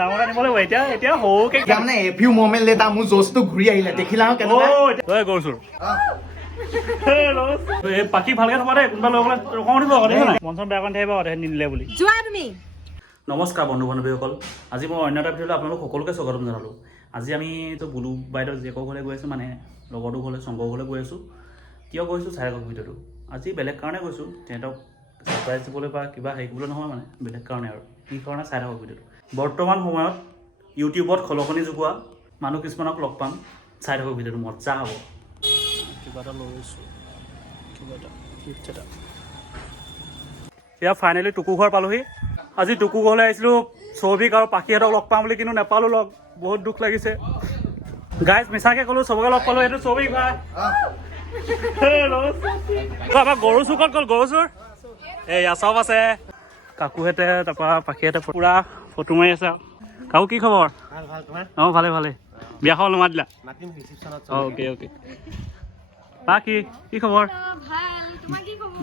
ডাঙৰ আনিব লাগিব এতিয়া সৰুকে মানে এ ফিউ মোমেন্ট লেটা মোৰ জোছটো ঘূৰি আহিলে দেখিলা কেনেকুৱা গৈছো পাখি ভালকে থবা দেই কোনোবা লৈ গ'লে ৰখাব দিব মঞ্চন বেয়া কৰি থাকিব নিদিলে বুলি যোৱা তুমি। নমস্কাৰ বন্ধু বান্ধৱীসকল, আজি মই অন্য এটা ভিডিঅ'লৈ আপোনালোক সকলোকে স্বাগতম জনালোঁ। আজি আমি বুলু বাইদেউ জীয়েকৰ ঘৰলৈ গৈ আছোঁ, মানে লগৰটো ঘৰলৈ শংকৰ ঘৰলৈ গৈ আছোঁ। কিয় গৈছোঁ চাই থাকক ভিডিঅ'টো। আজি বেলেগ কাৰণে গৈছোঁ, সিহঁতক ছাৰপ্ৰাইজ দিবলৈ বা কিবা হেৰি কৰিবলৈ নহয়, মানে বেলেগ কাৰণে আৰু কি কাৰণে চাই থাকক ভিডিঅ'টো। বৰ্তমান সময়ত ইউটিউবত খলকনি জোগোৱা মানুহ কিছুমানক লগ পাম, চাই থাকক ভিডিঅ'টো, মজা হ'ব। কিবা এটা লৈ গৈছোঁ, কিবা এটা গিফ্ট এটা। এয়া ফাইনেলি টুকু ঘৰ পালোহি। আজি টুকু ঘৰলৈ আহিছিলোঁ সৌভিক আৰু পাখিহঁতক লগ পাম বুলি, কিন্তু নাপালোঁ লগ, বহুত দুখ লাগিছে। গাইজ মিছাকে ক'লোঁ, চবকে লগ পালোঁ। এইটো সৌভিক ভাই, আমাৰ গৰু চুৰ ক'ত গ'ল? গৰু চুৰ এয়া চব আছে, কাকুহেঁতে তাৰপৰা পাখিহেঁতে পুৰা ফটো মাৰি আছে। কাকু কি খবৰ? অঁ ভালে ভালে। বিয়া খাব নমা দিলা? Okay okay. বা কি খবৰ?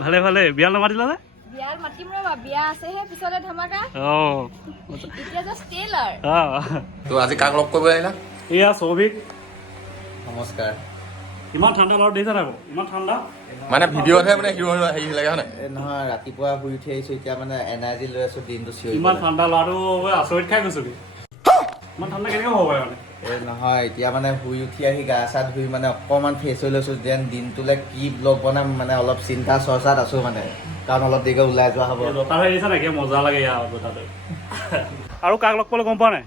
ভালে ভালে। বিয়া নমা দিলা যে? বিয়াৰ মাতিম ৰবা, বিয়া আছেহে পিছলে ধামাকা। এতিয়া জাষ্ট টেইলাৰ। তো আজি কাক লগ কৰিব আহিলা? এয়া সৌভিক। নমস্কাৰ। ইমান ঠাণ্ডা লগত দেখিছা নাই? ইমান ঠাণ্ডা মানে ভিডিঅ'তহে মানে হিৰো হেৰি লাগে হয় নাই? নহয়, ৰাতিপুৱা শুই উঠি আহিছো, এতিয়া মানে এনাৰ্জি লৈ আছো দিনটো চিঞৰি। ইমান ঠাণ্ডা ল'ৰাটো আচৰিত খাই গৈছো। ইমান ঠাণ্ডা কেনেকৈ হ'ব পাৰে মানে? নহয়, এতিয়া মানে শুই উঠি আহি গা চা ধুই মানে অকণমান ফ্ৰেছ হৈ লৈছো, যেন দিনটোলৈ কি ব্লগ বনাম মানে অলপ চিন্তা চৰ্চাত আছো মানে, কাৰণ অলপ দেৰিকৈ ওলাই যোৱা হ'ব। জোতা হৈ আহিছা নেকি? মজা লাগে ইয়াৰ জোতাটো। আৰু কাক লগ পালে গম পোৱা নাই?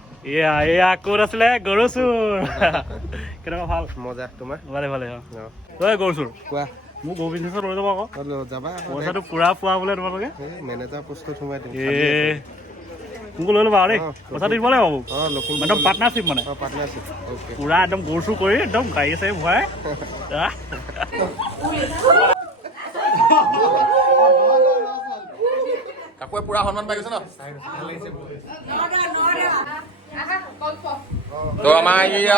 এয়া ক'ত আছিলে? গৰু চুৰ। কেনেকুৱা ভাল? মজা। তোমাৰ ভালে ভালে। তই গৰু চুৰ কোৱা। মোক গৰু বিজনেছত লৈ যাব আকৌ, যাবা পইচাটো পুৰা পোৱা বোলে তোমালোকে। মেনেজাৰ পোষ্টত সোমাই দিম। মোকো লৈ ল'বা দেই, পইচা দিব লাগিব মোক। লখিমপুৰ একদম পাৰ্টনাৰশ্বিপ মানে পাৰ্টনাৰশ্বিপ। অ'কে। পুৰা একদম গৰু চুৰ কৰি একদম গাড়ী চাড়ী ভৰাই। কাকুৱে পুৰা সন্মান পাই গৈছে ন? তো আমাৰ এইয়া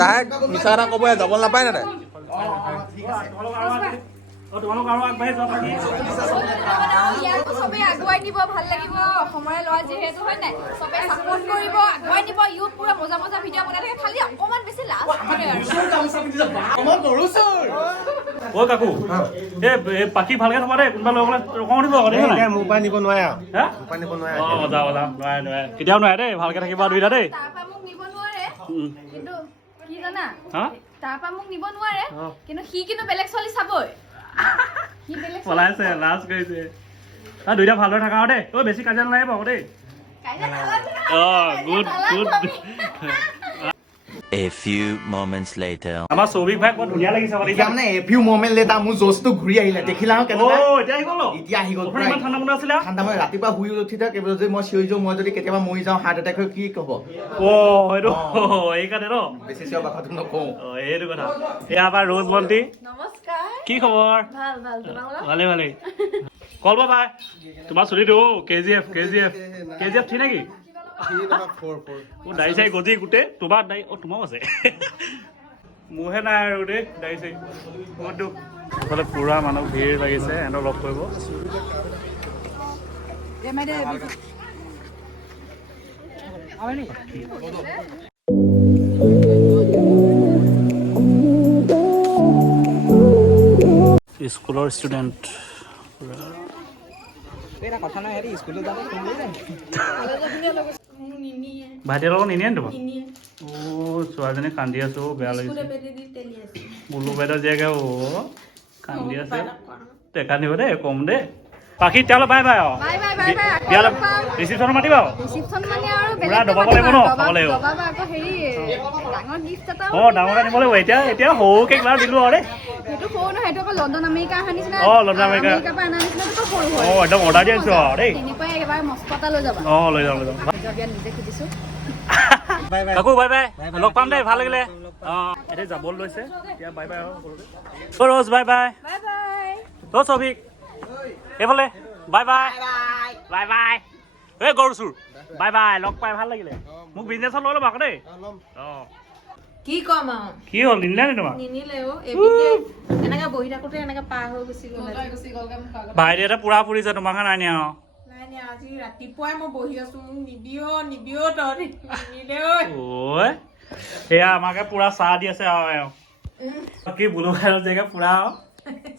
তাই মিছা এটা ক'ব, যাব নাপায় নে তাই? তোমালোক আৰু আগবাঢ়ি যোৱা বাকী চবে আগুৱাই নিব, ভাল লাগিব। অসমৰে ল'ৰা যিহেতু হয় নাই, চবে চাপোৰ্ট কৰিব, আগুৱাই নিব। ইউ পুৰা মজা মজা ভিডিঅ' বনাই থাকে, খালি অকণমান বেছি লাজ কৰে আৰু। অ' কাকু, এই পাখি ভালকে থবা দেই, কোনোবা লৈ গ'লে ৰখাব দিব আকৌ। মোৰ পৰা নিব নোৱাৰে আৰু। হা? মোৰ পৰা নিব নোৱাৰে। অঁ নোৱাৰে কেতিয়াও নোৱাৰে দেই, ভালকে থাকিবা দুইটা দেই। তাৰপৰা মোক নিব নোৱাৰে, কিন্তু কি জানা, হা? তাৰপৰা মোক নিব নোৱাৰে, কিন্তু সি কিন্তু বেলেগ ছোৱালী চাবই। সি বেলেগ পলাইছে, লাজ কৰিছে। দুইটা ভালদৰে থাকা দেই। অ' বেছি কাজিয়া নালাগিব আকৌ দেই। Good. A few moments later. আমাৰ সৌভিক ভাই বৰ ধুনীয়া লাগিছে। এতিয়া মানে এ ফিউ মোমেন্ট লেটা মোৰ জোছটো ঘূৰি আহিলে দেখিলা কেনেকুৱা এতিয়া আহি গ'ল। এতিয়া আহি গ'ল। ইমান ঠাণ্ডা মণ্ডা আছিলে। ঠাণ্ডা মই ৰাতিপুৱা শুই উঠি থাকি যদি মই চিঞৰি যাওঁ, মই যদি কেতিয়াবা মৰি যাওঁ হাৰ্ট এটেক হৈ, কি ক'ব? সেইটো এইকাৰণে ন বেছি চিঞৰ বাখৰটো নকওঁ। এইটো কথা। এয়া আমাৰ ৰ'জ ভণ্টি, নমস্কাৰ। কি খবৰ? ভাল ভাল, তোমালোকৰ? ভালে কল বাই। তোমাৰ চুলিটো KGF 3 নেকি? মোৰ দাড়ি চাই গজি গোটেই। তোমাৰ দাড়ি তোমাৰো আছে। মোৰহে নাই আৰু দেই দাড়ি চাই। বহুত দুখ। এইফালে পুৰা মানুহ ভিৰ লাগিছে, সিহঁতক লগ কৰিব। স্কুলৰ ষ্টুডেণ্ট ভাইটিৰ লগত নিনিয়ে তোমাক? অ' ছোৱালীজনী কান্দি আছো, বেয়া লাগিছে। বুলু বাইদেউ জীয়েকে কান্দি আছে। কান্দিব দেই, কম দেই। পাখি তেতিয়াহ'লে বাই বাই আৰু তেতিয়াহ'লে ৰিচিপশ্যনত মাতিবা আৰু পুৰা দবাব লাগিব ন? খাব লাগিব। ডাঙৰ আনিব লাগিব। এতিয়া সৰুকে ক্লাছ দিলোঁ আৰু দেই। লণ্ডন আমেৰিকাৰ নিচিনা। লণ্ডন আমেৰিকা একদম অৰ্ডাৰ দি আনিছোঁ আৰু দেই। লৈ যাবা। লৈ যাম। নিজে খুজিছো। কাকু বাই বাই, লগ পাম দেই, ভাল লাগিলে। অঁ এতিয়া যাবলৈ লৈছে এতিয়া বাই বাই সকলোকে rose bye bye bye bye অ' সৌভিক এইফালে বাই বাই বাই বাই এই গৰু চুৰ বাই বাই লগ পাই ভাল লাগিলে মোক বিজনেছত লৈ ল'ব আকৌ দেই অঁ কি কম আৰু কি হ'ল নিনিলে নি তোমাক নিনিলে এপিনে এনেকে বহি থাকোতে এনেকে পাৰ হৈ গুচি গ'ল ভাইটিহঁতে পূৰা ফুৰিছে তোমাকহে নাই নিয়া আৰু নাই নাই আজি ৰাতিপুৱাই মই বহি আছো মোক নিবিও তহঁতি নিনিলে ঐ ঐ এয়া আমাকে পূৰা চাহ দি আছে আৰু এওঁ বাকী বুলু বাইদেউ জীয়েকে পূৰা আৰু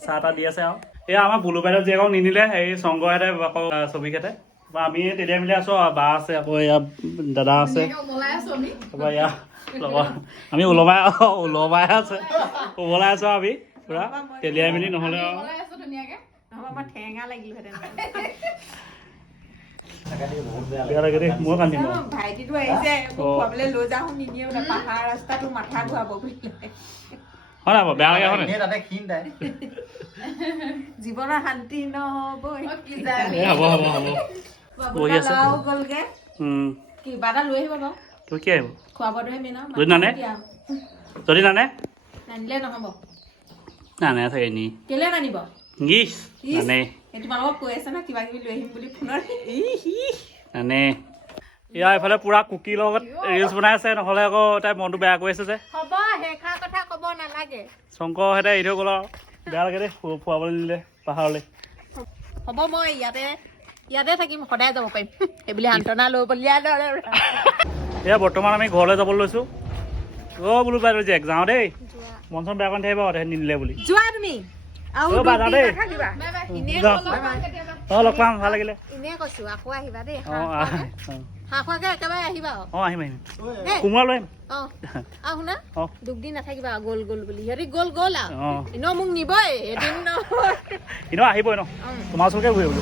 চাহ তাহ দি আছে আৰু এয়া আমাৰ বুলু বাইদেউ জীয়েকক নিনিলে হেৰি শংকৰহেঁতে আকৌ ছবিহেঁতে আমি তেতিয়া মিলি আছো আৰু বা আছে আকৌ এয়া দাদা আছে তাৰপৰা এয়া লগৰ আমি ওলমাই আছে ওলাই আছো আমি পুৰা তেলিয়াই মেলি নহ'লে আৰু ঠেঙা লাগিলোহেঁতেন বেয়া লাগে দেই মই কান্দিম আৰু ভাইটিটো আহিছে খুৱাবলৈ লৈ যাওঁ নিনিয়ে পাহাৰ ৰাস্তাটো মাথা ঘূৰাব বুলি হয় নাই বাৰু বেয়া লাগে হয় নাই তাতে ক্ষীণ তাই জীৱনৰ শান্তি নহ'বই এই হ'ব বহি আছে গ'লগে কিবা এটা লৈ আহিব বাৰু তোৰ কি আহিব খোৱাবটোহে মেইন যদি নানে যদি নানে নানিলে নহ'ব নানে থাকে এনেই কেলে নানিব ইছ নানে এই তোমালোকক কৈ আছে না কিবা কিবি লৈ আহিম বুলি ফোনত নানে এয়া এইফালে পুৰা কুকিৰ লগত ৰিলচ বনাই আছে নহ'লে আকৌ তাই মনটো বেয়া কৰি আছে যে হ'ব সেইষাৰ কথা ক'ব নালাগে শংকৰহেঁতে এৰি থৈ গ'ল আৰু বেয়া লাগে দেই ফুৱাবলৈ নিলে পাহাৰলৈ হ'ব মই ইয়াতে থাকিম সদায় যাব পাৰিম সেইবুলি সান্তনা লৈ বলিয়া এয়া বৰ্তমান আমি ঘৰলৈ যাবলৈ লৈছোঁ অ' বোলো বাইদেউ জীয়েক যাওঁ দেই মন চন বেয়া কৰি থাকিব নিনিলে বুলি যোৱা তুমি অ' বা যাওঁ দেই অঁ লগ পাম ভাল লাগিলে এনেই কৈছো আকৌ আহিবা দেই অঁ হাঁহ খোৱাকে একেবাৰে আহিবা অঁ আহিম কোমোৰা লৈ আহিম আৰু শুনা অঁ দুখ দি নাথাকিবা গ'ল বুলি সিহঁতি গ'ল আৰু অঁ এনেও মোক নিবই এদিন এনেও আহিবই ন তোমাৰ ওচৰকে ঘূৰি আহিব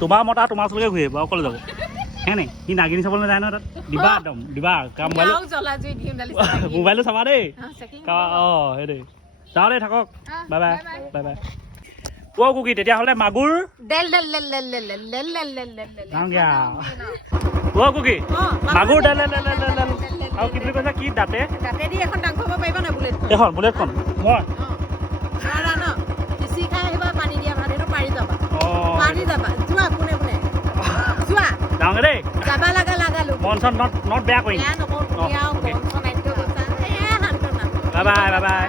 তোমাৰ মতা তোমাৰ ওচৰকে ঘূৰি আহিব অকলে যাব হে নে সি নাগিনী চাবলৈ নাযায় নহয় তাত দিবা কাম মোবাইলটো চাবা দেই অঁ সেইটোৱে যাওঁ দেই থাকক বাই বাই অ' কুকি তেতিয়াহ'লে মাগুৰ অ' কুকি মাগুৰ আৰু কি বুলি কৈছা কি দাঁতে দাঁতেদি এখন দাং খাব পাৰিবা না এখন বুলেটখন মই খিচিৰি খাই আহিবা পানী দিয়া ভাত সেইটো পাৰি যাবা অঁ পাৰি যাবা যোৱা কোনে যোৱা যাওঁগে দেই যাবা লাগালো মন চন নট বেয়া কৰিম বেয়া নকৰো তুমি আৰু মন চন আনি থৈ গৈছা সান্তনা বাই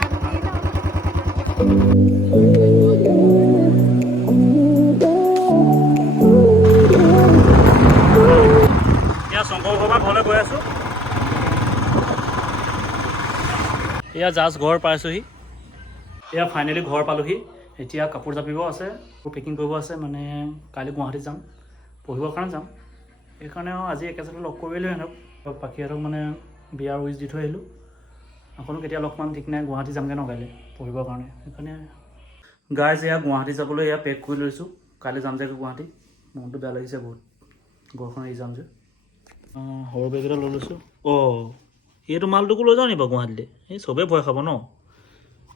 এয়া শংকৰ ঘৰৰ পৰা ঘৰলৈ গৈ আছোঁ এয়া জাষ্ট ঘৰ পাইছোঁহি এয়া ফাইনেলি ঘৰ পালোহি এতিয়া কাপোৰ জাপিব আছে পেকিং কৰিব আছে মানে কাইলৈ গুৱাহাটীত যাম পঢ়িবৰ কাৰণে যাম সেইকাৰণে আজি একেচাতে লগ কৰিলোঁ সিহঁতক পাখিহঁতক মানে বিয়াৰ উইচ দি থৈ আহিলোঁ আকৌ কেতিয়া লগ পাম ঠিক নাই গুৱাহাটী যামগৈ ন কাইলৈ পঢ়িবৰ কাৰণে সেইকাৰণে গাইজ এয়া গুৱাহাটী যাবলৈ এয়া পেক কৰি লৈছোঁ কাইলৈ যাম যে গুৱাহাটী মনটো বেয়া লাগিছে বহুত ঘৰখন এৰি যাম যে সৰু বেগ এটা লৈ লৈছোঁ অঁ এইটো মালটোকো লৈ যাওঁ নি বাৰু গুৱাহাটীলৈ এই চবেই ভয় খাব ন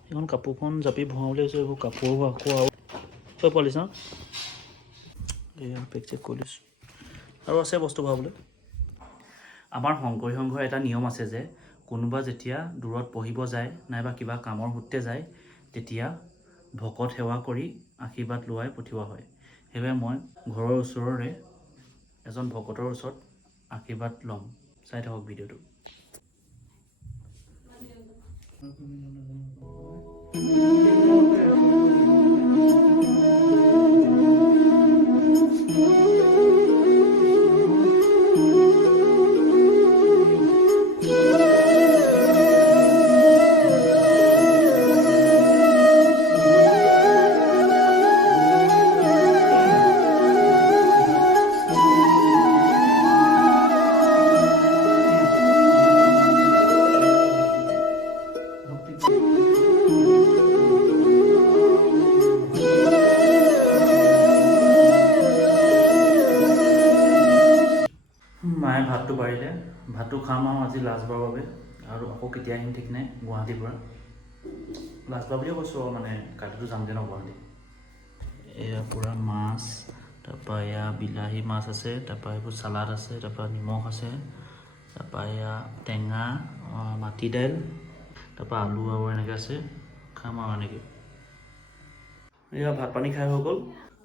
এইখন কাপোৰখন জাপি ভৰাওঁ বুলি ভাবিছোঁ এইবোৰ কাপোৰ আকৌ আৰু চব পালিছ এয়া পেক চেক কৰি লৈছোঁ আৰু আছে বস্তু ভৰাবলৈ আমাৰ শংকৰী সংঘৰ এটা নিয়ম আছে যে কোনোবা যেতিয়া দূৰত পঢ়িব যায় নাইবা কিবা কামৰ সূত্ৰে যায় তেতিয়া ভকত সেৱা কৰি আশীৰ্বাদ লোৱাই পঠিওৱা হয় সেইবাবে মই ঘৰৰ ওচৰৰে এজন ভকতৰ ওচৰত আশীৰ্বাদ ল'ম চাই থাকক ভিডিঅ'টো মায়ে ভাতটো বাঢ়িলে ভাতটো খাম আৰু আজি লাষ্টবাৰৰ বাবে আৰু আকৌ কেতিয়া আহিম ঠিক নাই গুৱাহাটীৰ পৰা লাষ্টবাৰ বুলিয়ে কৈছোঁ আৰু মানে কালিতো যামগৈ ন গুৱাহাটী এয়া পূৰা মাছ তাৰপৰা এয়া বিলাহী মাছ আছে তাৰপৰা এইবোৰ চালাড আছে তাৰপৰা নিমখ আছে তাৰপৰা এয়া টেঙা মাটি দাইল তাৰপৰা আলু আৰু এনেকৈ আছে খাম আৰু এনেকৈ এয়া ভাত পানী খাই হৈ গ'ল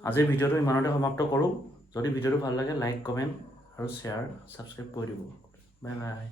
আজিৰ ভিডিঅ'টো ইমানতে সমাপ্ত কৰোঁ যদি ভিডিঅ'টো ভাল লাগে লাইক কমেণ্ট আৰু শ্বেয়াৰ ছাবস্ক্ৰাইব কৰি দিব বাই বাই